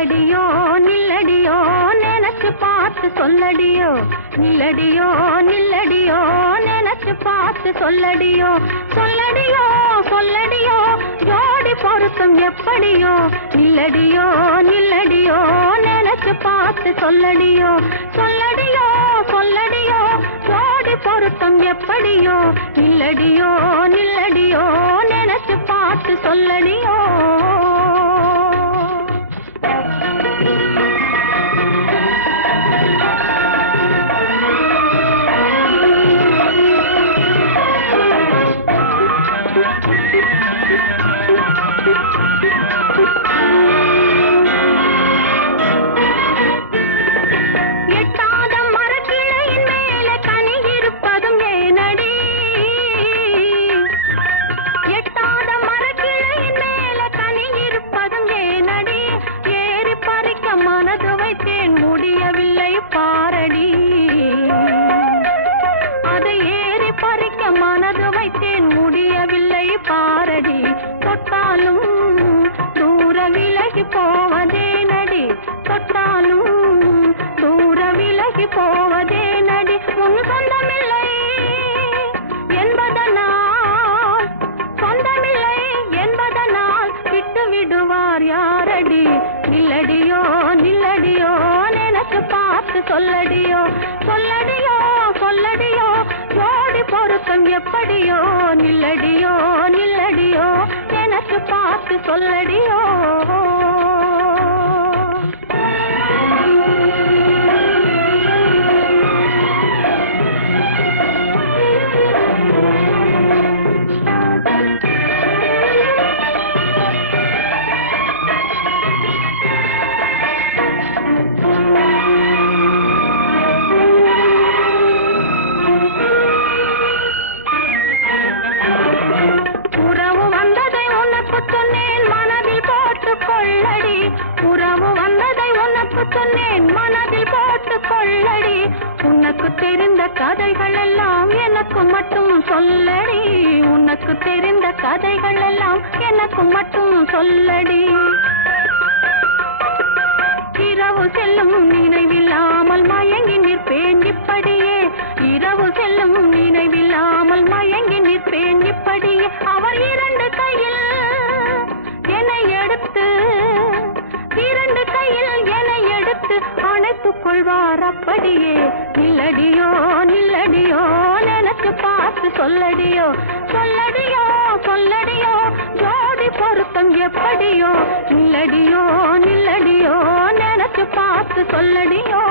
நில்லடியோ நில்லடியோ நினைச்சு பார்த்து சொல்லடியோ நில்லடியோ நில்லடியோ நினைச்சு பார்த்து சொல்லடியோ சொல்லடியோ சொல்லடியோ ஜோடி பொருத்தம் எப்படியோ நில்லடியோ நில்லடியோ நினைச்சு பார்த்து சொல்லடியோ சொல்லடியோ சொல்லடியோ ஜோடி பொருத்தம் எப்படியோ நில்லடியோ நில்லடியோ நினைச்சு பார்த்து சொல்லடியோ மனது வைத்தேன் முடியவில்லை பாரடி தொட்டாலும் தூர விலகி போவதே நடி தொட்டாலும் தூர விலகி போவதே நடி உன் சொந்தமில்லை என்பதனால் சொந்தமில்லை என்பதனால் விட்டு விடுவார் யாரடி நில்லடியோ நில்லடியோ நினைச்சு பார்த்து சொல்லடியோ சொல்லடியோ சொல்லடியோ ஜோடி பொருத்தம் எப்படியோ நில்லடியோ நில்லடியோ எனக்கு பார்த்து சொல்லடியோ உறவு வந்ததை உனக்கு சொன்னேன் மனதில் போட்டு கொள்ளடி உனக்கு தெரிந்த கதைகள் எல்லாம் எனக்கு மட்டும் சொல்லடி உனக்கு தெரிந்த கதைகள் எல்லாம் எனக்கு மட்டும் சொல்லடி இரவு செல்லும் நினைவில்லாமல் மயங்கி நிற்பேன் இப்படியே இரவு செல்லும் நினைவில்லாமல் மயங்கி நிற்பேன் இப்படியே அவர் இரண்டு கையில் என்னை எடுத்து இரண்டு கையில் என்னை எடுத்து அணைத்துக் கொள்வார் அப்படியே நில்லடியோ நில்லடியோ நினைச்சு பார்த்து சொல்லடியோ சொல்லடியோ சொல்லடியோ ஜோடி பொருத்தம் எப்படியோ நில்லடியோ நில்லடியோ நினைச்சு பார்த்து சொல்லடியோ